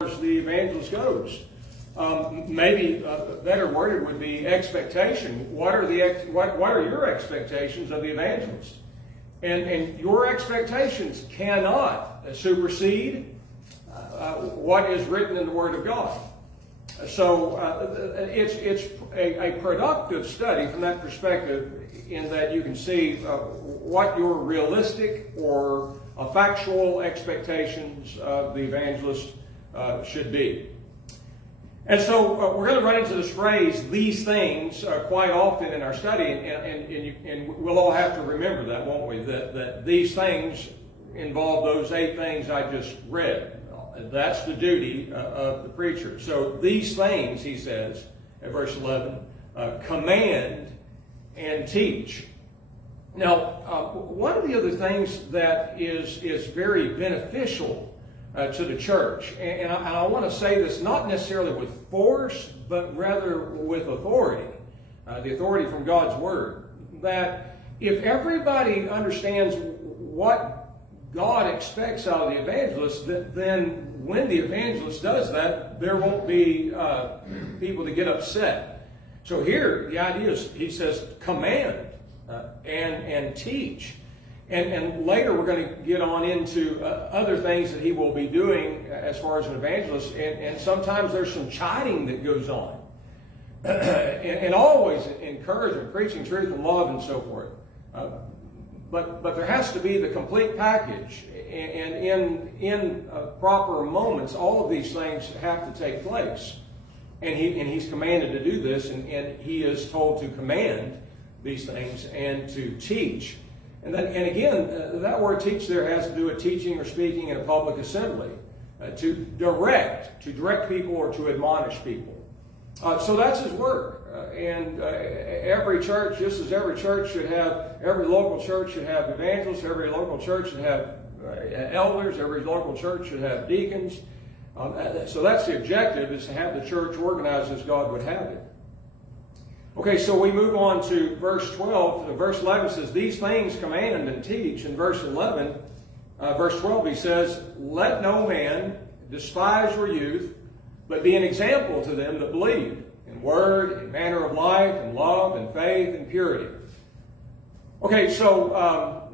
the evangelist goes. Maybe better worded would be expectation. What are your expectations of the evangelist? And your expectations cannot supersede what is written in the Word of God. So it's a productive study from that perspective, in that you can see what your realistic or factual expectations of the evangelist should be. And so we're going to run into this phrase, these things, quite often in our study, and we'll all have to remember that, won't we? That these things involve those 8 things I just read. That's the duty of the preacher. So these things, he says, at verse 11, command and teach. Now, one of the other things that is very beneficial to the church, and I want to say this not necessarily with force, but rather with authority, the authority from God's Word, that if everybody understands what God expects out of the evangelist, then when the evangelist does that, there won't be people to get upset. So here, the idea is, he says, command and teach. And later we're going to get on into other things that he will be doing as far as an evangelist. And sometimes there's some chiding that goes on. and always encouragement, preaching truth and love and so forth. But there has to be the complete package. And in proper moments, all of these things have to take place. And he's commanded to do this, and he is told to command these things and to teach. And again, that word teach there has to do with teaching or speaking in a public assembly, to direct people or to admonish people. So that's his work. And every church, just as every church should have, every local church should have evangelists, every local church should have elders, every local church should have deacons. So that's the objective, is to have the church organized as God would have it. Okay, so we move on to verse 12. Verse 11 says, these things command and teach. In verse 12 he says, let no man despise your youth, but be an example to them that believe, in word, in manner of life, in love, in faith, and purity. Okay, so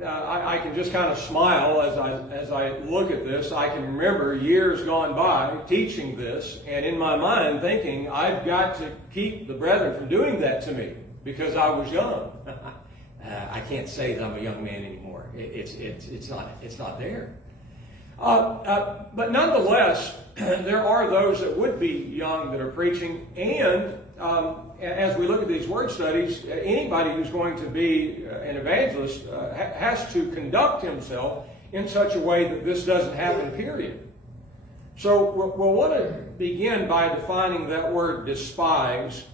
I can just kind of smile as I look at this. I can remember years gone by teaching this, and in my mind thinking, I've got to keep the brethren from doing that to me because I was young. I can't say that I'm a young man anymore. It's not there. But nonetheless, there are those that would be young that are preaching, and as we look at these word studies, anybody who's going to be an evangelist has to conduct himself in such a way that this doesn't happen, period. So we'll want to begin by defining that word despise,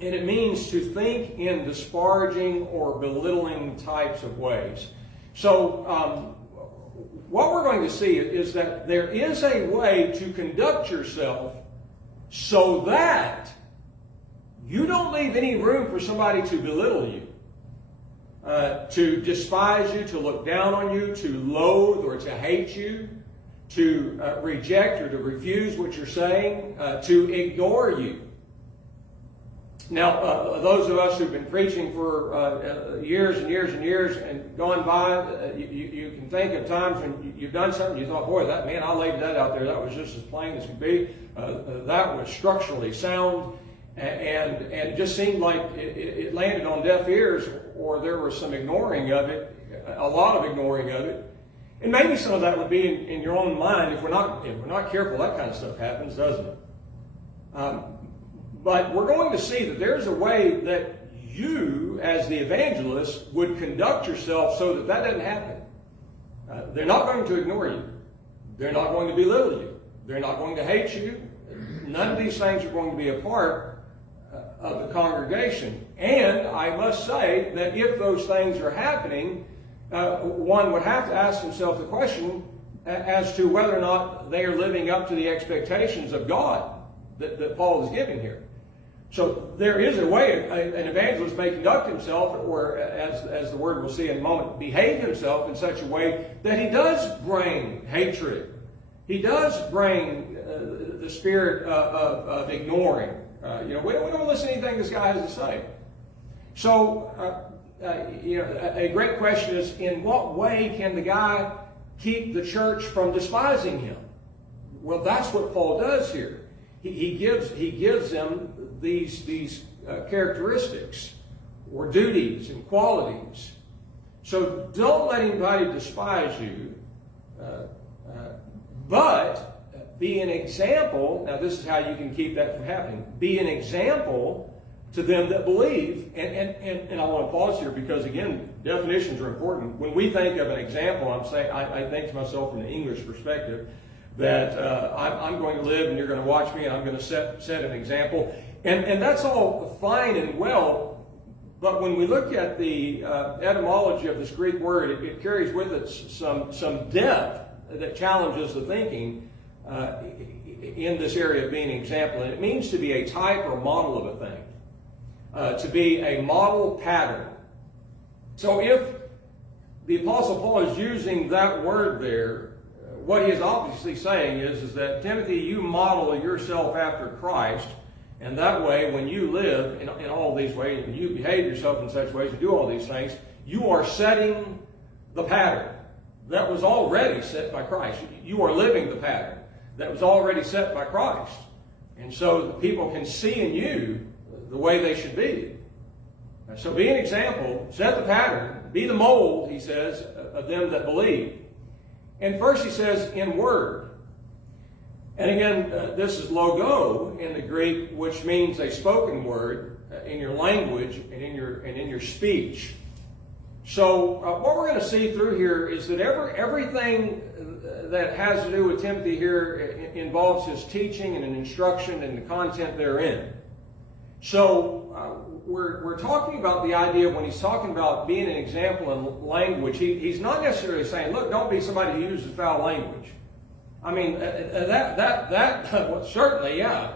and it means to think in disparaging or belittling types of ways. So what we're going to see is that there is a way to conduct yourself so that you don't leave any room for somebody to belittle you, to despise you, to look down on you, to loathe or to hate you, to reject or to refuse what you're saying, to ignore you. Now, those of us who've been preaching for years and years and years and gone by, you can think of times when you've done something, you thought, boy, I laid that out there. That was just as plain as could be. That was structurally sound. And it just seemed like it landed on deaf ears, or there was some ignoring of it, a lot of ignoring of it. And maybe some of that would be in your own mind. If we're not careful, that kind of stuff happens, doesn't it? But we're going to see that there's a way that you, as the evangelist, would conduct yourself so that doesn't happen. They're not going to ignore you. They're not going to belittle you. They're not going to hate you. None of these things are going to be a part of the congregation. And I must say that if those things are happening, one would have to ask himself the question as to whether or not they are living up to the expectations of God that Paul is giving here. So there is a way an evangelist may conduct himself, or as the word we'll see in a moment, behave himself in such a way that he does bring hatred he does bring the spirit of ignoring. We don't listen to anything this guy has to say. So, a great question is, in what way can the guy keep the church from despising him? Well, that's what Paul does here. He gives them these characteristics or duties and qualities. So don't let anybody despise you, but be an example. Now, this is how you can keep that from happening. Be an example to them that believe. And I want to pause here because, again, definitions are important. When we think of an example, I think to myself from the English perspective that I'm going to live and you're going to watch me and I'm going to set an example. And that's all fine and well, but when we look at the etymology of this Greek word, it carries with it some depth that challenges the thinking in this area of being an example. And it means to be a type or model of a thing, to be a model pattern. So if the Apostle Paul is using that word there, what he is obviously saying is that, Timothy, you model yourself after Christ, and that way, when you live in all these ways, and you behave yourself in such ways, you do all these things, you are setting the pattern that was already set by Christ. You are living the pattern that was already set by Christ. And so the people can see in you the way they should be. So be an example, set the pattern, be the mold, he says, of them that believe. And first he says, in word. And again, this is logo in the Greek, which means a spoken word in your language and in your speech. So what we're going to see through here is that everything that has to do with Timothy here involves his teaching and an instruction and the content therein. So we're talking about the idea when he's talking about being an example in language. He's not necessarily saying, look, don't be somebody who uses foul language. I mean, well, certainly, yeah.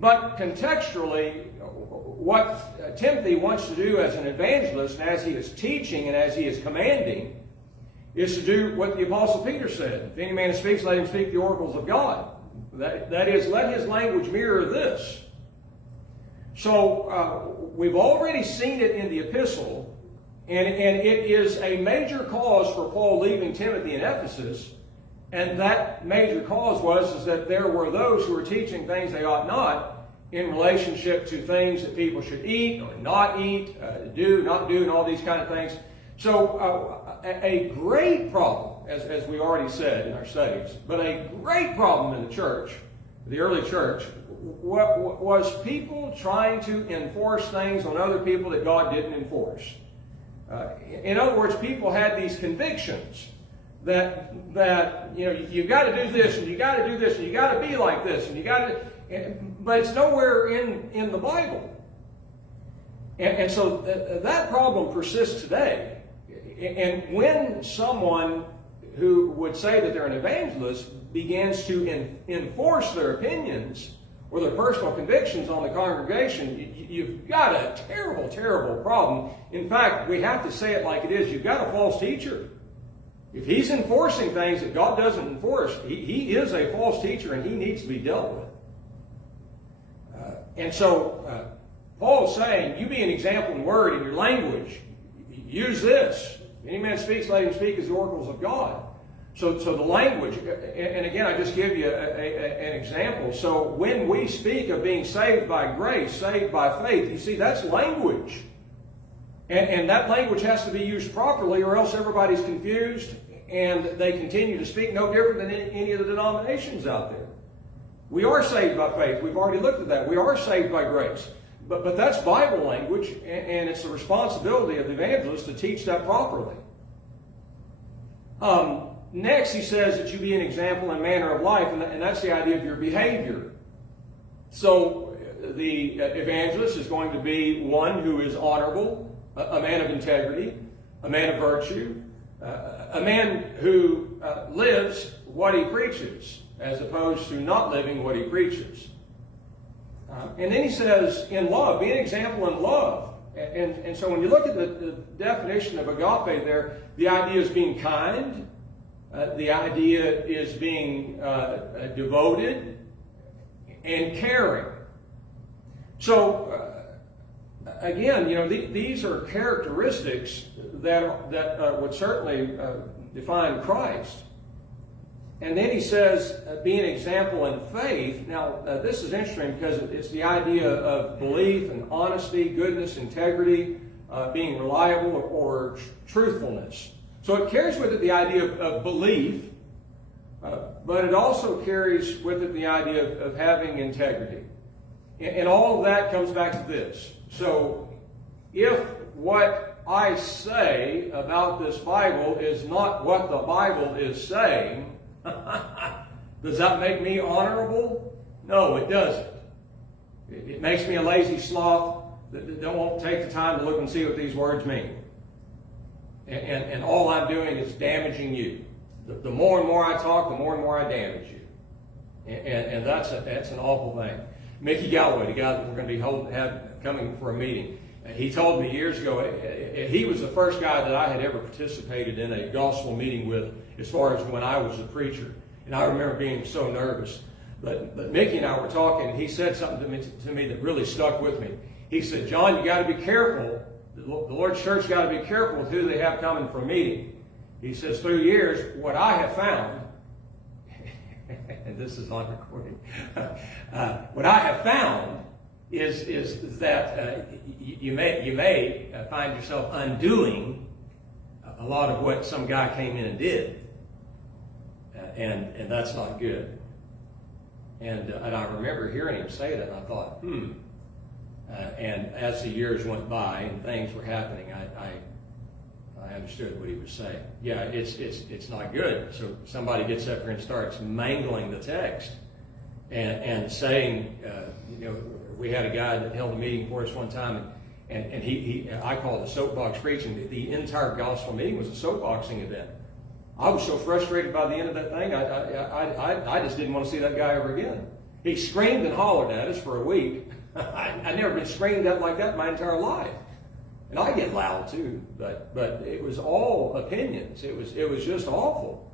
But contextually, what Timothy wants to do as an evangelist, and as he is teaching and as he is commanding, is to do what the Apostle Peter said. If any man speaks, let him speak the oracles of God. That is, let his language mirror this. So we've already seen it in the epistle, and it is a major cause for Paul leaving Timothy in Ephesus. And that major cause was that there were those who were teaching things they ought not in relationship to things that people should eat or not eat, do, not do, and all these kind of things. So a great problem, as we already said in our studies, but a great problem in the church, the early church, was people trying to enforce things on other people that God didn't enforce. In other words, people had these convictions that you've got to do this, and you got to do this, and you got to be like this, and you got to, but it's nowhere in the Bible. And so that problem persists today. And when someone who would say that they're an evangelist begins to enforce their opinions or their personal convictions on the congregation, you've got a terrible, terrible problem. In fact, we have to say it like it is. You've got a false teacher. If he's enforcing things that God doesn't enforce, he is a false teacher and he needs to be dealt with. And so Paul's saying, you be an example in word, in your language. Use this. If any man speaks, let him speak as the oracles of God. So the language, and again, I just give you an example. So when we speak of being saved by grace, saved by faith, you see, that's language. And that language has to be used properly, or else everybody's confused and they continue to speak no different than any of the denominations out there. We are saved by faith. We've already looked at that. We are saved by grace. But that's Bible language, and it's the responsibility of the evangelist to teach that properly. Next, he says that you be an example and manner of life, and that's the idea of your behavior. So the evangelist is going to be one who is honorable, a man of integrity, a man of virtue, a man who lives what he preaches, as opposed to not living what he preaches. And then he says, in love, be an example in love. And so when you look at the definition of agape there, the idea is being kind, the idea is being devoted and caring. So, again, these are characteristics that would certainly define Christ. And then he says, be an example in faith. Now, this is interesting because it's the idea of belief and honesty, goodness, integrity, being reliable or truthfulness. So it carries with it the idea of belief, but it also carries with it the idea of having integrity. And all of that comes back to this. So if what I say about this Bible is not what the Bible is saying, does that make me honorable? No, it doesn't. It makes me a lazy sloth that won't take the time to look and see what these words mean. And all I'm doing is damaging you. The more and more I talk, the more and more I damage you. And that's an awful thing. Mickey Galloway, the guy that we're going to be coming for a meeting, he told me years ago, he was the first guy that I had ever participated in a gospel meeting with as far as when I was a preacher. And I remember being so nervous. But Mickey and I were talking, and he said something to me that really stuck with me. He said, John, you got to be careful. The Lord's church got to be careful with who they have coming for a meeting. He says, through years, what I have found, and this is on recording, what I have found is that you may find yourself undoing a lot of what some guy came in and did, and that's not good. And I remember hearing him say that, and I thought, and as the years went by and things were happening, I understood what he was saying. Yeah, it's not good. So somebody gets up here and starts mangling the text and saying, we had a guy that held a meeting for us one time, and I call it a soapbox preaching. The entire gospel meeting was a soapboxing event. I was so frustrated by the end of that thing, I just didn't want to see that guy ever again. He screamed and hollered at us for a week. I'd never been screamed at like that my entire life. And I get loud too, but it was all opinions. It was just awful.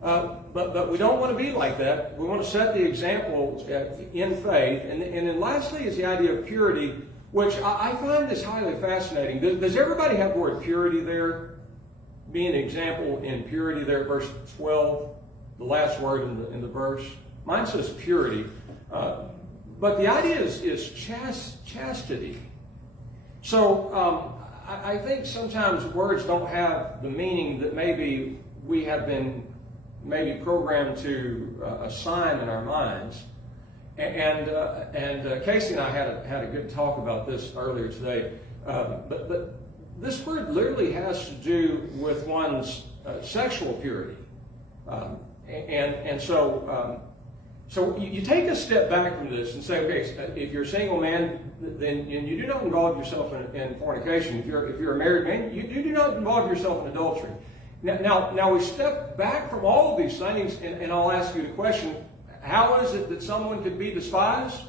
But we don't want to be like that. We want to set the example in faith. And then lastly is the idea of purity, which I find this highly fascinating. Does everybody have the word purity there? Be an example in purity there, verse 12, the last word in the verse. Mine says purity. But the idea is chastity. So I think sometimes words don't have the meaning that maybe we have been programmed to assign in our minds. And Casey and I had a good talk about this earlier today. But this word literally has to do with one's sexual purity. So you take a step back from this and say, okay, if you're a single man, then you do not involve yourself in fornication. If you're a married man, you do not involve yourself in adultery. Now we step back from all of these things, and I'll ask you the question: how is it that someone could be despised,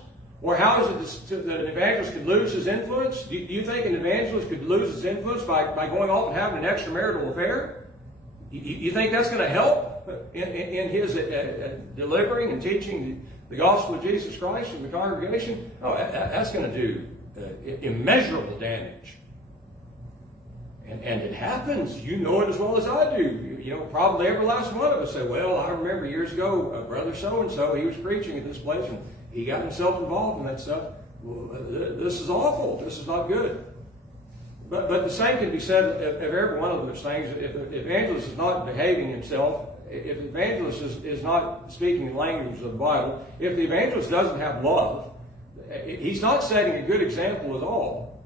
or how is it that an evangelist could lose his influence? Do you think an evangelist could lose his influence by going off and having an extramarital affair? You think that's going to help in his delivering and teaching the gospel of Jesus Christ in the congregation? Oh, that's going to do immeasurable damage. And it happens. You know it as well as I do. Probably every last one of us say, well, I remember years ago, brother so-and-so, he was preaching at this place, and he got himself involved in that stuff. Well, this is awful. This is not good. But the same can be said of every one of those things. If the evangelist is not behaving himself, if the evangelist is not speaking the language of the Bible, if the evangelist doesn't have love, he's not setting a good example at all.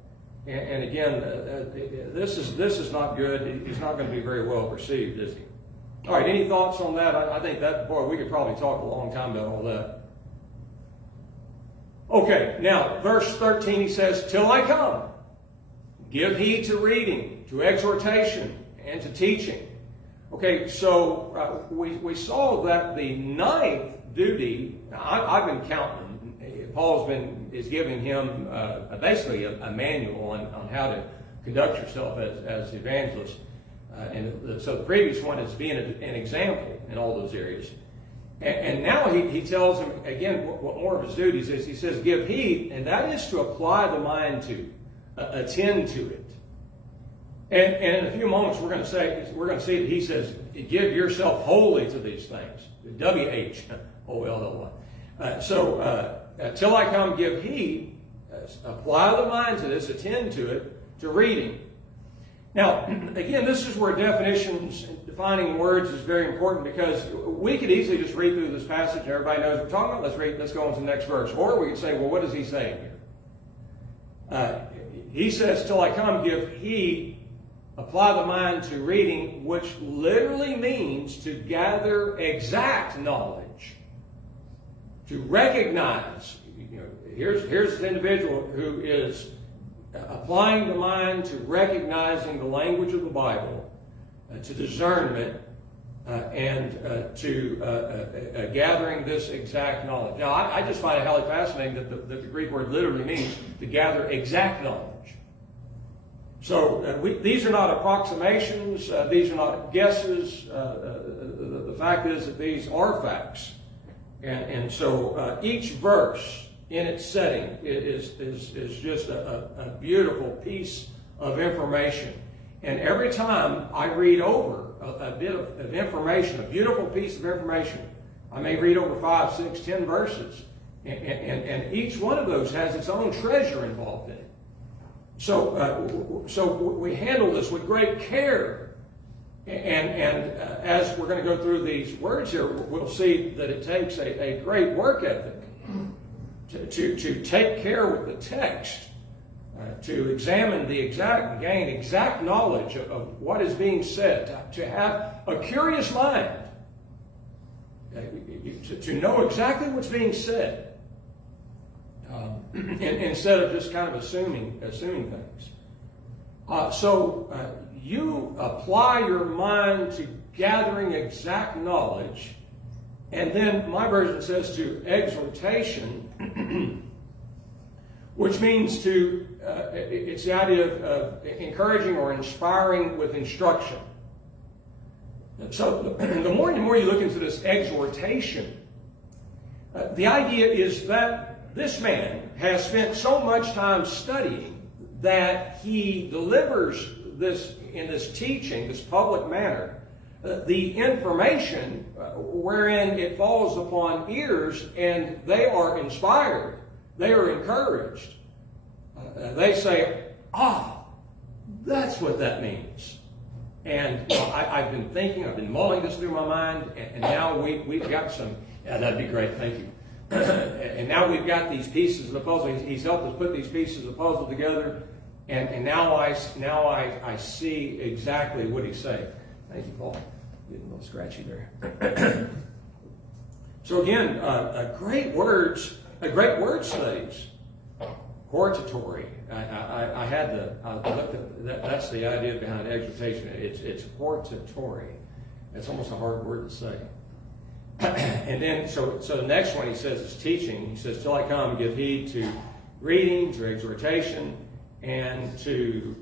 And again, this is not good. He's not going to be very well received, is he? All right, any thoughts on that? I think that, boy, we could probably talk a long time about all that. Okay, now, verse 13, he says, till I come. Give heed to reading, to exhortation, and to teaching. Okay, so we saw that the ninth duty, I've been counting, Paul is giving him basically a manual on how to conduct yourself as evangelist. So the previous one is being an example in all those areas. And now he tells him, again, what more of his duties is. He says, give heed, and that is to apply the mind to, attend to it. And in a few moments, we're going to see that he says, give yourself wholly to these things. W-H-O-L-L-Y. Till I come, give heed, apply the mind to this, attend to it, to reading. Now, again, this is where definitions, defining words is very important, because we could easily just read through this passage and everybody knows what we're talking about. Let's go on to the next verse. Or we could say, well, what is he saying here? He says, till I come, give heed, apply the mind to reading, which literally means to gather exact knowledge, to recognize. Here's an individual who is applying the mind to recognizing the language of the Bible, to discernment, and to gathering this exact knowledge. Now, I just find it highly fascinating that the Greek word literally means to gather exact knowledge. So these are not approximations. These are not guesses. The fact is that these are facts. And so each verse in its setting is just a beautiful piece of information. And every time I read over a bit of information, a beautiful piece of information, I may read over 5, 6, 10 verses. And each one of those has its own treasure involved in it. So we handle this with great care. And as we're going to go through these words here, we'll see that it takes a great work ethic to take care with the text, to examine the exact, gain exact knowledge of what is being said, to have a curious mind, to know exactly what's being said, instead of just kind of assuming things. You apply your mind to gathering exact knowledge, and then my version says to exhortation, which means it's the idea of encouraging or inspiring with instruction. So the more and more you look into this exhortation, the idea is that this man has spent so much time studying that he delivers this in this teaching, this public manner, the information wherein it falls upon ears, and they are inspired, they are encouraged. They say, that's what that means. And I've been thinking, I've been mulling this through my mind, and now we've got some, that'd be great, thank you. And now we've got these pieces of the puzzle. He's helped us put these pieces of the puzzle together, and now I see exactly what he's saying. Thank you, Paul. Getting a little scratchy there. So again, great word studies, hortatory. I looked at that's the idea behind exhortation. It's hortatory. It's almost a hard word to say. And then, so the next one he says is teaching. He says, till I come, give heed to reading, to exhortation, and to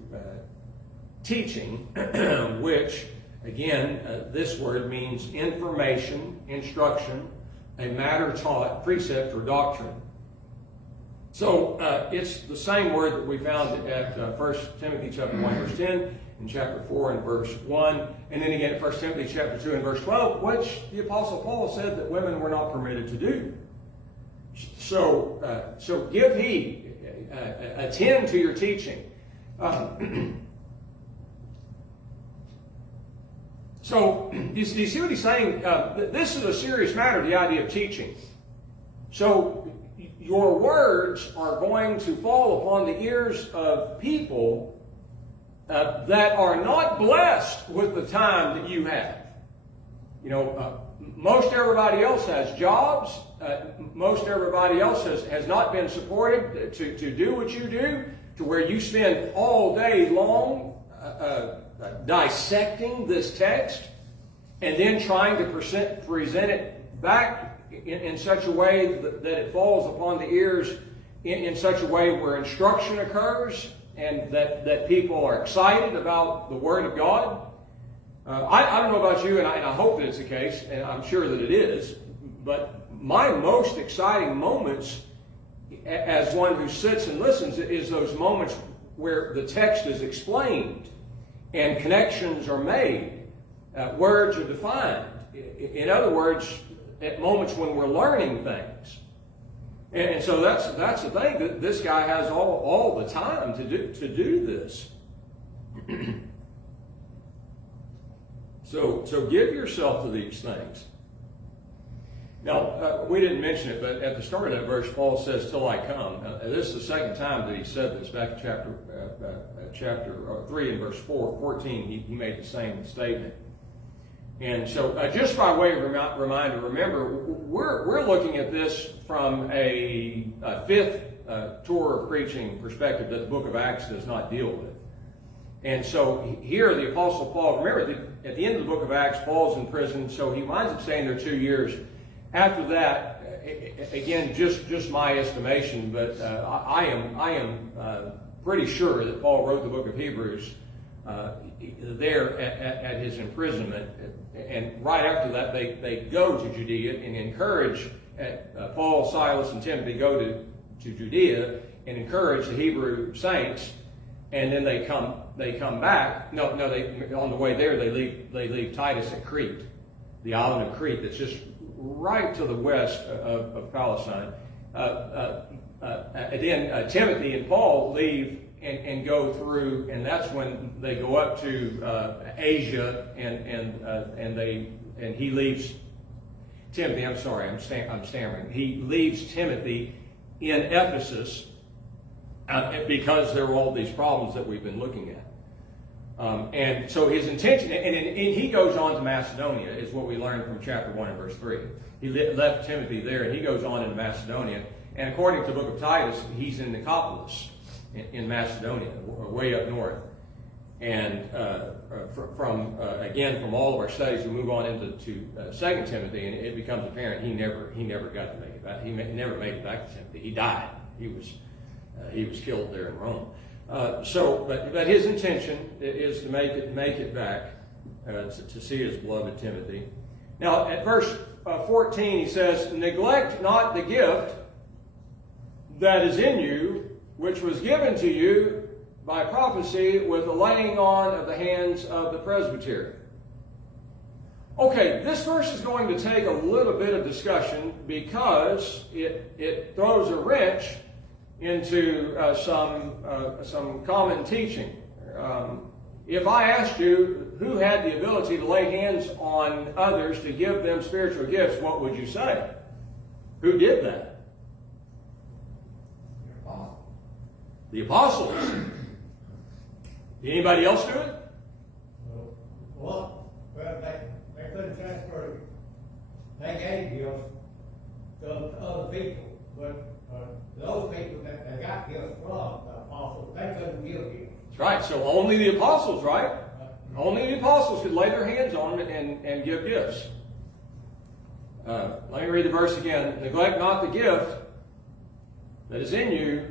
teaching, which, again, this word means information, instruction, a matter taught, precept, or doctrine. So it's the same word that we found at 1 Timothy chapter 1, verse 10, in chapter 4 and verse 1, and then again at 1 Timothy chapter 2 and verse 12, which the Apostle Paul said that women were not permitted to do. So give heed, attend to your teaching. So you see what he's saying? This is a serious matter, the idea of teaching. So your words are going to fall upon the ears of people that are not blessed with the time that you have. Most everybody else has jobs. Most everybody else has not been supported to do what you do, to where you spend all day long dissecting this text and then trying to present it back in such a way that it falls upon the ears in such a way where instruction occurs and that people are excited about the Word of God. I don't know about you, and I hope that it's the case, and I'm sure that it is, but my most exciting moments as one who sits and listens is those moments where the text is explained and connections are made, words are defined. In other words, at moments when we're learning things. And so that's the thing, that this guy has all the time to do this. So give yourself to these things. Now, we didn't mention it, but at the start of that verse, Paul says, "Till I come." This is the second time that he said this. Back in chapter 3 and verse 14, he made the same statement. And so, just by way of reminder, remember, we're looking at this from a fifth tour of preaching perspective that the book of Acts does not deal with. And so here the Apostle Paul, remember at the end of the book of Acts, Paul's in prison, so he winds up staying there 2 years. After that, again, just my estimation, but I am pretty sure that Paul wrote the book of Hebrews there at his imprisonment. And right after that, they go to Judea and encourage Paul, Silas, and Timothy go to Judea and encourage the Hebrew saints. And then they come back. No, on the way there they leave Titus at Crete, the island of Crete that's just right to the west of Palestine. And then Timothy and Paul leave and go through, and that's when they go up to Asia, and he leaves Timothy. I'm sorry, I'm stammering. He leaves Timothy in Ephesus because there were all these problems that we've been looking at. And so his intention, and he goes on to Macedonia, is what we learned from chapter 1 and verse 3. He left Timothy there, and he goes on into Macedonia. And according to the book of Titus, he's in Nicopolis in Macedonia, way up north. And from all of our studies, we move on into 2 Timothy, and it becomes apparent he never got to make it back. He never made it back to Timothy. He died. He was killed there in Rome. But his intention is to make it back to see his beloved Timothy. Now, at verse 14, he says, "Neglect not the gift that is in you, which was given to you by prophecy with the laying on of the hands of the presbytery." Okay, this verse is going to take a little bit of discussion because it throws a wrench into some common teaching. If I asked you who had the ability to lay hands on others to give them spiritual gifts, what would you say? Who did that? The apostles. Did anybody else do it? Well, they couldn't transfer it. They gave gifts to other people, but those people that they got gifts from the apostles, they couldn't give gifts. That's right. So only the apostles, right? Only the apostles could lay their hands on them and give gifts. Let me read the verse again. "Neglect not the gift that is in you,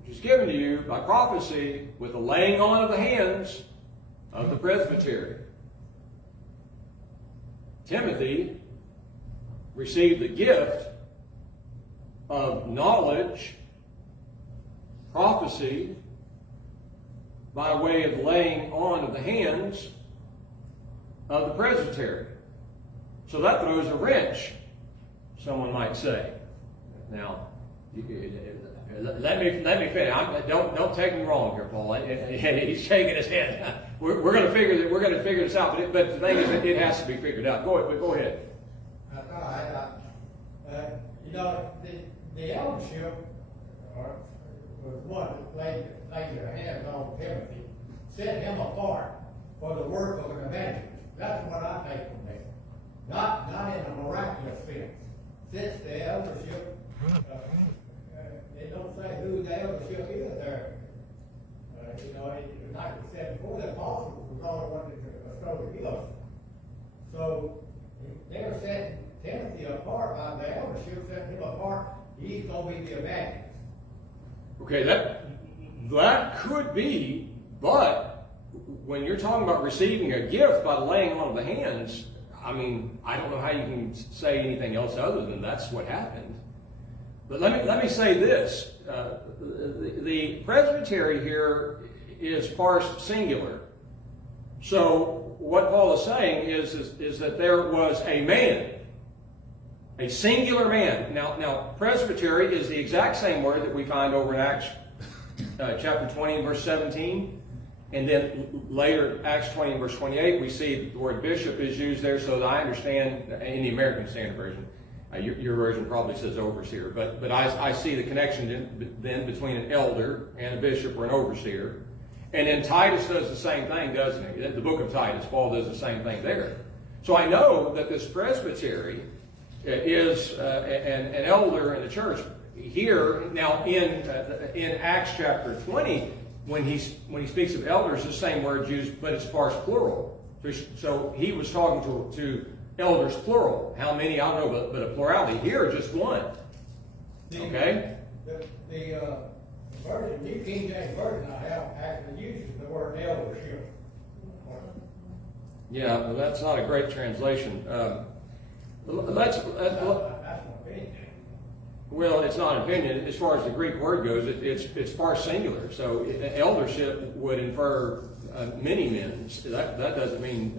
which is given to you by prophecy with the laying on of the hands of the presbytery." Timothy received the gift of knowledge, prophecy, by way of laying on of the hands of the presbytery. So that throws a wrench, someone might say. Now, let me finish. Don't take me wrong here, Paul. He's shaking his head. We're going to figure this out. But the thing is, it has to be figured out. Go ahead. That's all right. The eldership was one that laid their hands on Timothy, set him apart for the work of an evangelist. That's what I take from that. Not in a miraculous sense. Since the eldership, they don't say who the eldership is there. Like we said before, the apostles was all the ones that bestow the gifts. So they were setting Timothy apart by the eldership, setting him apart. He's going to be the evangelist. Okay, that could be, but when you're talking about receiving a gift by the laying on of the hands, I mean, I don't know how you can say anything else other than that's what happened. But let me say this. The presbytery here is parsed singular. So what Paul is saying is that there was a man, a singular man. Now presbytery is the exact same word that we find over in Acts chapter 20 and verse 17. And then later, Acts 20 and verse 28, we see the word bishop is used there, so that I understand in the American Standard Version. Your version probably says overseer, but I see the connection then between an elder and a bishop or an overseer. And then Titus does the same thing, doesn't he? The book of Titus, Paul does the same thing there. So I know that this presbytery is an elder in the church. Here, now in Acts chapter 20, when he speaks of elders, the same word used, but it's parsed plural. So he was talking to elders plural. How many? I don't know, but a plurality. Here, just one. Okay? The version, New King James Version I have actually uses the word eldership. Yeah, but that's not a great translation. That's my opinion. Well, it's not an opinion. As far as the Greek word goes, it's parsed singular. So eldership would infer many men. That doesn't mean.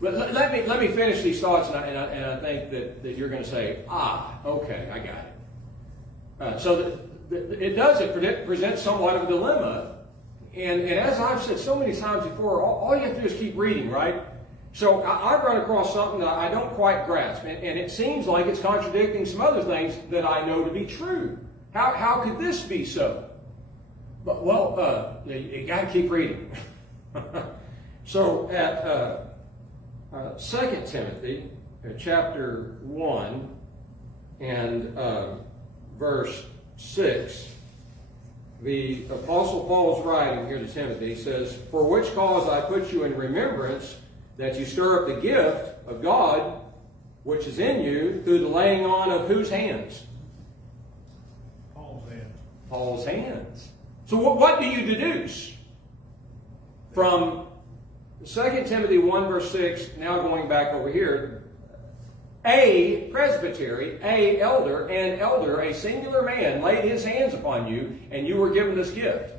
But let me finish these thoughts, and I think that you're going to say, okay, I got it. So it presents somewhat of a dilemma, and as I've said so many times before, all you have to do is keep reading, right? So I've run across something that I don't quite grasp, and it seems like it's contradicting some other things that I know to be true. How could this be so? But you got to keep reading. So at 2 Timothy chapter 1 and verse 6, the Apostle Paul's writing here to Timothy. He says, "For which cause I put you in remembrance, that you stir up the gift of God which is in you through the laying on of whose hands?" Paul's hands. Paul's hands. So what do you deduce from 2 Timothy 1 verse 6, now going back over here? A presbytery, a elder, a singular man laid his hands upon you, and you were given this gift.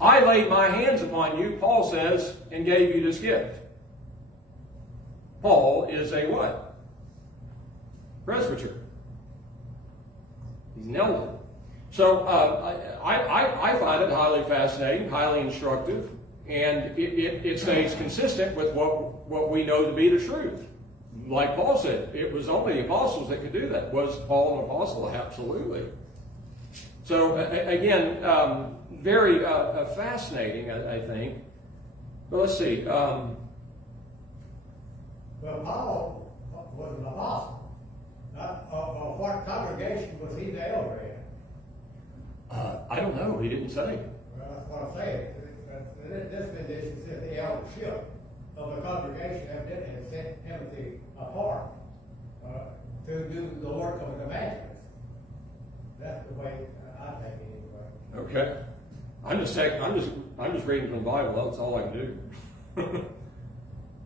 I laid my hands upon you, Paul says, and gave you this gift. Paul is a what? Presbyter. He's an elder. So I find it highly fascinating, highly instructive, and it stays consistent with what we know to be the truth. Like Paul said, it was only the apostles that could do that. Was Paul an apostle? Absolutely. So again, very fascinating, I think. But let's see. Well, Paul was an apostle. What congregation was he the elder in? I don't know. He didn't say. Well, that's what I'm saying. This condition says the eldership of the congregation evidently has set Timothy apart to do the work of an evangelist. That's the way I take it anyway. Okay. I'm just reading from the Bible. That's all I can do.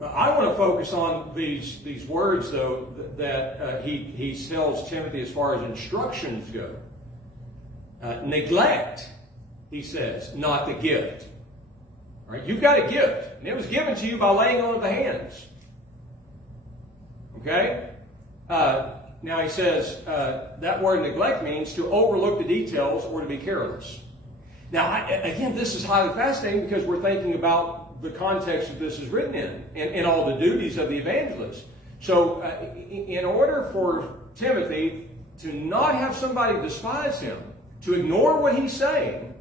I want to focus on these words, though, that he tells Timothy as far as instructions go. Neglect, he says, not the gift. All right, you've got a gift, and it was given to you by laying on of the hands. Okay? Now he says that word neglect means to overlook the details or to be careless. Now, again, this is highly fascinating because we're thinking about the context that this is written in and all the duties of the evangelist. So in order for Timothy to not have somebody despise him, to ignore what he's saying,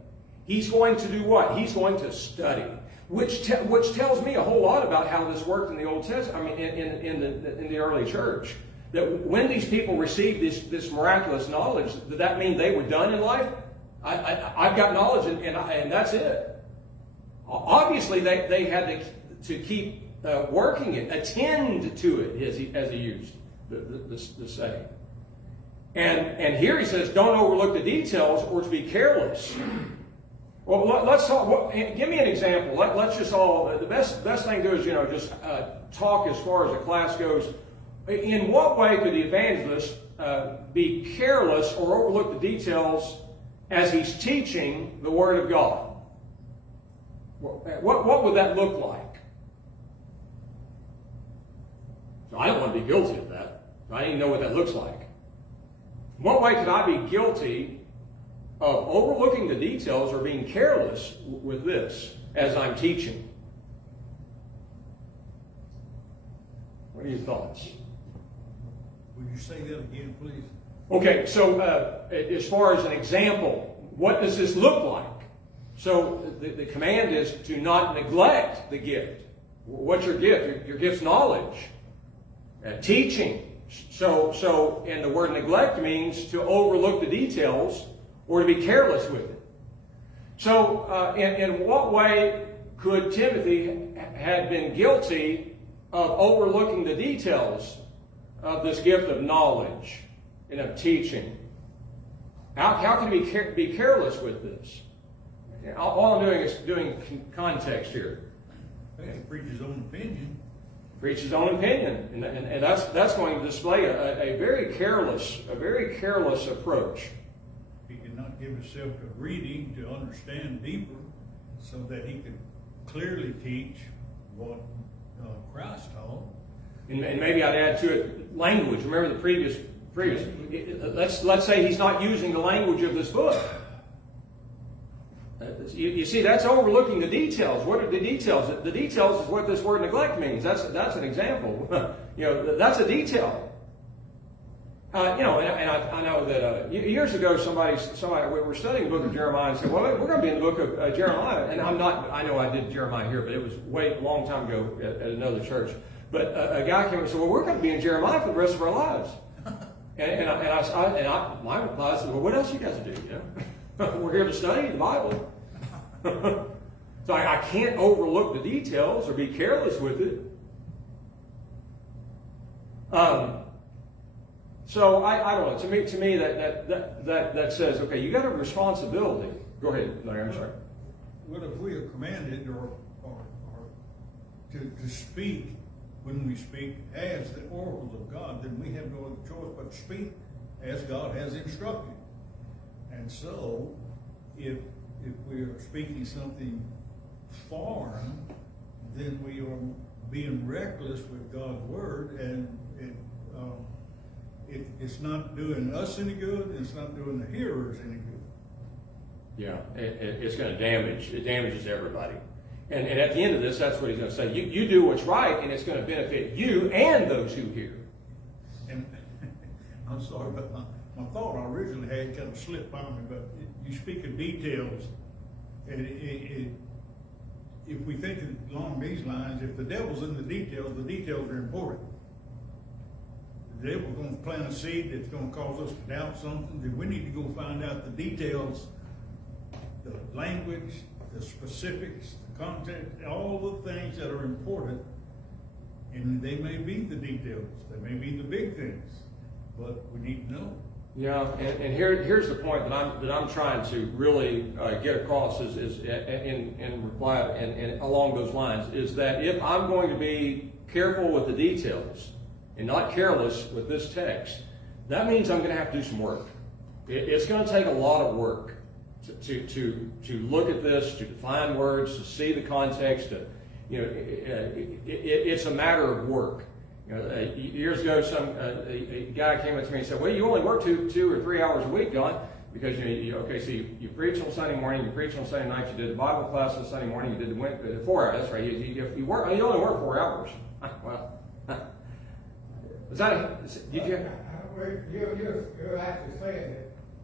he's going to do what? He's going to study, which tells me a whole lot about how this worked in the Old Testament. I mean, in the early church, that when these people received this miraculous knowledge, did that mean they were done in life? I've got knowledge, and that's it. Obviously, they had to keep working it, attend to it, as he used the saying. And here he says, don't overlook the details or to be careless. Well, let's talk. Give me an example. Let's just all. The best thing to do is just talk as far as the class goes. In what way could the evangelist be careless or overlook the details as he's teaching the Word of God? What would that look like? So I don't want to be guilty of that. I didn't know what that looks like. In what way could I be guilty of overlooking the details or being careless with this as I'm teaching? What are your thoughts? Would you say that again, please? Okay, so as far as an example, what does this look like? So the command is to not neglect the gift. What's your gift? Your gift's knowledge, teaching. So, and the word neglect means to overlook the details or to be careless with it. So, in what way could Timothy have been guilty of overlooking the details of this gift of knowledge and of teaching? How can he be careless with this? All I'm doing is doing context here. He preach his own opinion. Preach his own opinion, and that's going to display a very careless approach. He cannot give himself to reading to understand deeper, so that he could clearly teach what Christ taught. And maybe I'd add to it language. Remember the previous. Let's say he's not using the language of this book. You see, that's overlooking the details. What are the details? The details is what this word neglect means. That's an example. That's a detail. And I know that years ago somebody we were studying the book of Jeremiah and said, "Well, we're going to be in the book of Jeremiah." And I'm not. I know I did Jeremiah here, but it was a long time ago at another church. But a guy came and said, "Well, we're going to be in Jeremiah for the rest of our lives." My reply is, "Well, what else you guys do? We're here to study the Bible." So I can't overlook the details or be careless with it. So I don't know. To me that says, okay, you got a responsibility. Go ahead, Larry. I'm sorry. Well, if we are commanded or to speak when we speak as the oracles of God, then we have no other choice but to speak as God has instructed. And so, if we are speaking something foreign, then we are being reckless with God's word, and it's not doing us any good, and it's not doing the hearers any good. Yeah, it's going to damage. It damages everybody. And at the end of this, that's what he's going to say. You do what's right, and it's going to benefit you and those who hear. And I'm sorry, but my thought I originally had kind of slipped by me, but you speak of details, and if we think along these lines, if the devil's in the details are important. The devil's going to plant a seed that's going to cause us to doubt something, then we need to go find out the details, the language, the specifics, the content, all the things that are important. And they may be the details, they may be the big things, but we need to know. Yeah, and here's the point that I'm trying to really get across is in reply and along those lines, is that if I'm going to be careful with the details and not careless with this text, that means I'm going to have to do some work. It's going to take a lot of work to look at this, to define words, to see the context. It's a matter of work. Years ago, a guy came up to me and said, "Well, you only work 2 or 3 hours a week, Don, because you preach on Sunday morning, you preach on Sunday night, you did the Bible class on Sunday morning, you did the 4 hours. That's right. You only work 4 hours." Well, was that? Did you? You're actually saying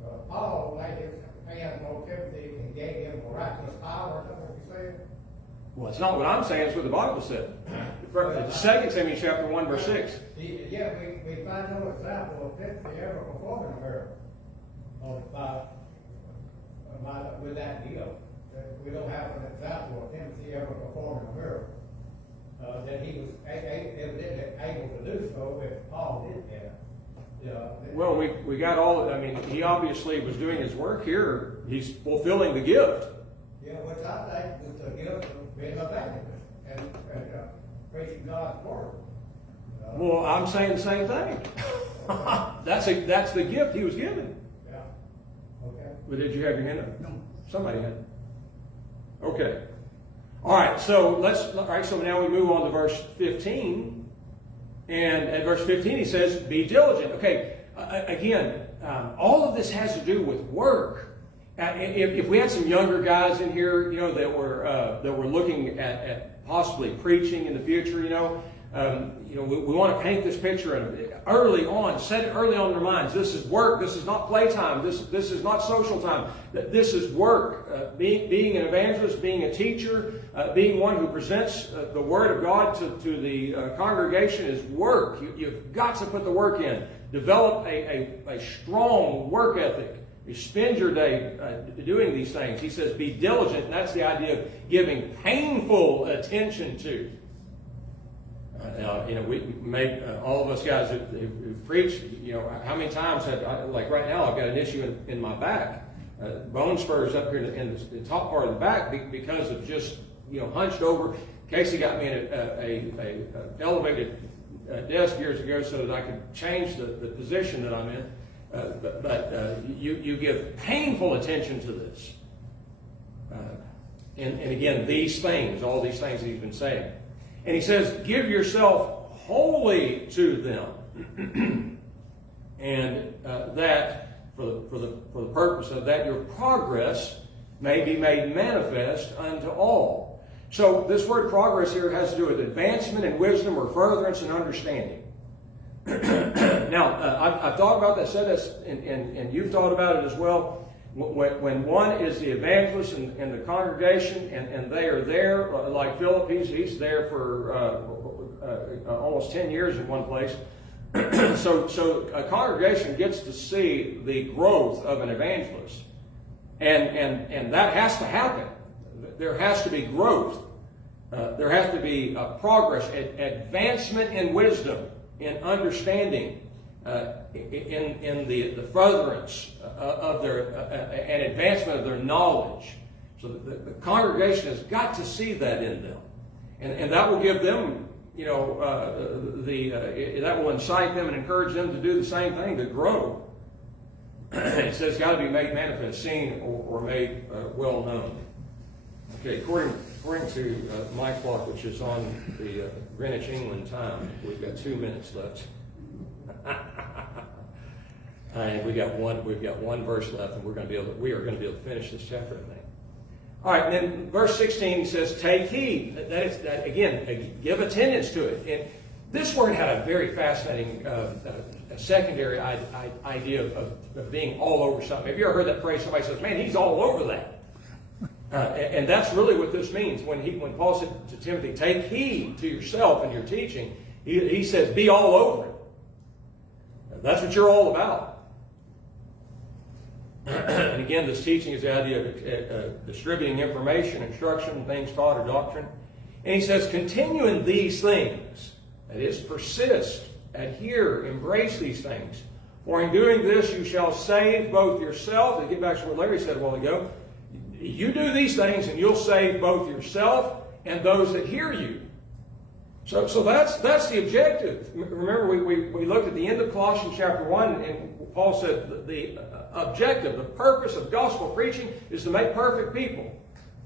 that Paul laid his hands on Timothy and gave him miraculous power. Is that what you're saying? Well, it's not what I'm saying. It's what the Bible said. 2 Timothy chapter 1, verse 6. Yeah, we find no example of Timothy ever performing a miracle with that deal. We don't have an example of Timothy ever performing a miracle. That he was evidently able to do so if Paul did that. Well, we got all. I mean, he obviously was doing his work here. He's fulfilling the gift. Yeah, which I think is the gift of being an evangelist and preaching God's word. Well, I'm saying the same thing. That's the gift he was given. Yeah. Okay. But did you have your hand up? No. Somebody had. Okay. All right. So So now we move on to verse 15, and at verse 15 he says, "Be diligent." Okay. Again, all of this has to do with work. If we had some younger guys in here, that were looking at possibly preaching in the future, we want to paint this picture early on, set it early on in their minds. This is work. This is not playtime. This is not social time. This is work. Being an evangelist, being a teacher, being one who presents the Word of God to the congregation is work. You've got to put the work in. Develop a strong work ethic. You spend your day doing these things. He says, be diligent, and that's the idea of giving painful attention to. We make all of us guys who preach. How many times like right now, I've got an issue in my back, bone spurs up here in the top part of the back because of just hunched over. Casey got me in a elevated desk years ago so that I could change the position that I'm in. But you give painful attention to this, and again, all these things that he's been saying. And he says, give yourself wholly to them. And that, for the purpose of that, your progress may be made manifest unto all. So this word progress here has to do with advancement in wisdom or furtherance in understanding. Now, I've thought about that, said this, and you've thought about it as well. When one is the evangelist in the congregation and they are there, like Philip, he's there for almost 10 years in one place. So a congregation gets to see the growth of an evangelist. And that has to happen. There has to be growth. There has to be progress, advancement in wisdom, in understanding, in the furtherance of their and advancement of their knowledge. So the congregation has got to see that in them, and that will give them, that will incite them and encourage them to do the same thing, to grow. It says it's got to be made manifest, seen, or made well known. Okay, according to my clock, which is on the Greenwich, England time, we've got 2 minutes left. And we've got one verse left, and we are going to be able to finish this chapter, I think. All right, and then verse 16 says, "Take heed." That again, give attendance to it. And this word had a very fascinating secondary idea of being all over something. Have you ever heard that phrase? Somebody says, "Man, he's all over that." And that's really what this means. When Paul said to Timothy, "Take heed to yourself and your teaching," he says, "Be all over it." That's what you're all about. And again, this teaching is the idea of distributing information, instruction, things taught, or doctrine. And he says, continue in these things. That is, persist, adhere, embrace these things. For in doing this, you shall save both yourself. And get back to what Larry said a while ago. You do these things, and you'll save both yourself and those that hear you. So that's the objective. Remember, we looked at the end of Colossians chapter 1, and Paul said the objective, the purpose of gospel preaching is to make perfect people,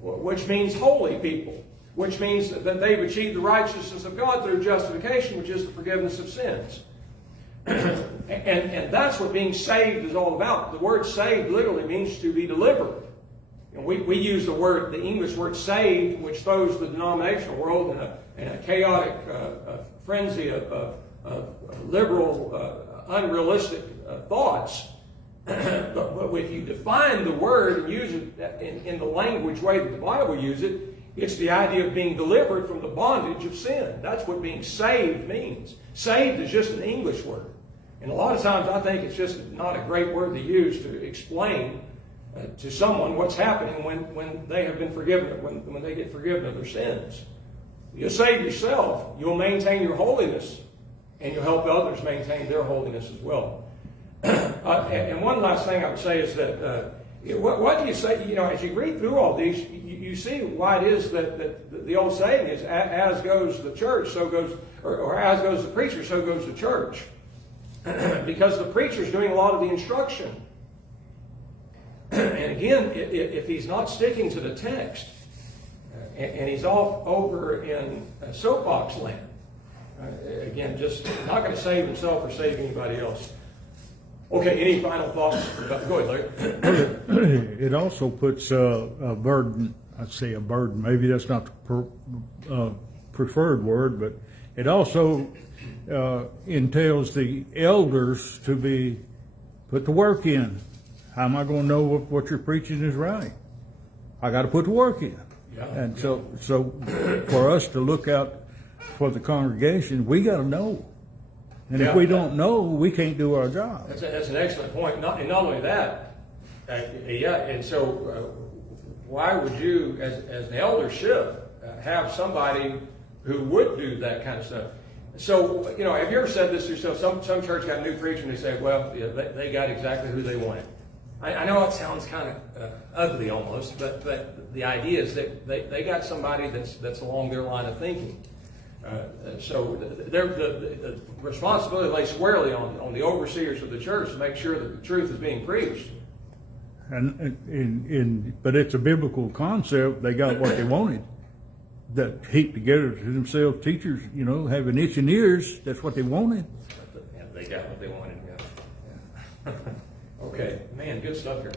which means holy people, which means that they've achieved the righteousness of God through justification, which is the forgiveness of sins. and that's what being saved is all about. The word saved literally means to be delivered. And we use the English word saved, which throws the denominational world in a chaotic frenzy of liberal, unrealistic thoughts. But if you define the word and use it in the language way that the Bible uses it, it's the idea of being delivered from the bondage of sin. That's what being saved means. Saved is just an English word. And a lot of times I think it's just not a great word to use to explain to someone what's happening when they have been forgiven, when they get forgiven of their sins. You'll save yourself, you'll maintain your holiness, and you'll help others maintain their holiness as well. And one last thing I would say is that What do you say, you know, as you read through all these, you see why it is that the old saying is, as goes the church, so goes, or as goes the preacher, so goes the church. Because the preacher's doing a lot of the instruction. And again, if he's not sticking to the text, and he's off over in soapbox land, again, just not going to save himself or save anybody else. Okay, any final thoughts? Go ahead, Larry. It also puts a burden, I'd say a burden, maybe that's not the preferred word, but it also entails the elders to put the work in. How am I going to know what you're preaching is right? I got to put the work in. Yeah. And so for us to look out for the congregation, we got to know. And if we don't know, we can't do our job. That's an excellent point. And not only that, and so why would you, as an eldership, have somebody who would do that kind of stuff? So, you know, have you ever said this to yourself? Some church got a new preacher and they say, well, yeah, they got exactly who they wanted. I know it sounds kind of ugly almost, but the idea is that they got somebody that's along their line of thinking. So the responsibility lays squarely on the overseers of the church to make sure that the truth is being preached. But it's a biblical concept. They got what they wanted. That heaped together to themselves, teachers, you know, having itching ears. That's what they wanted. Yeah, they got what they wanted. Yeah. Okay, man, good stuff here.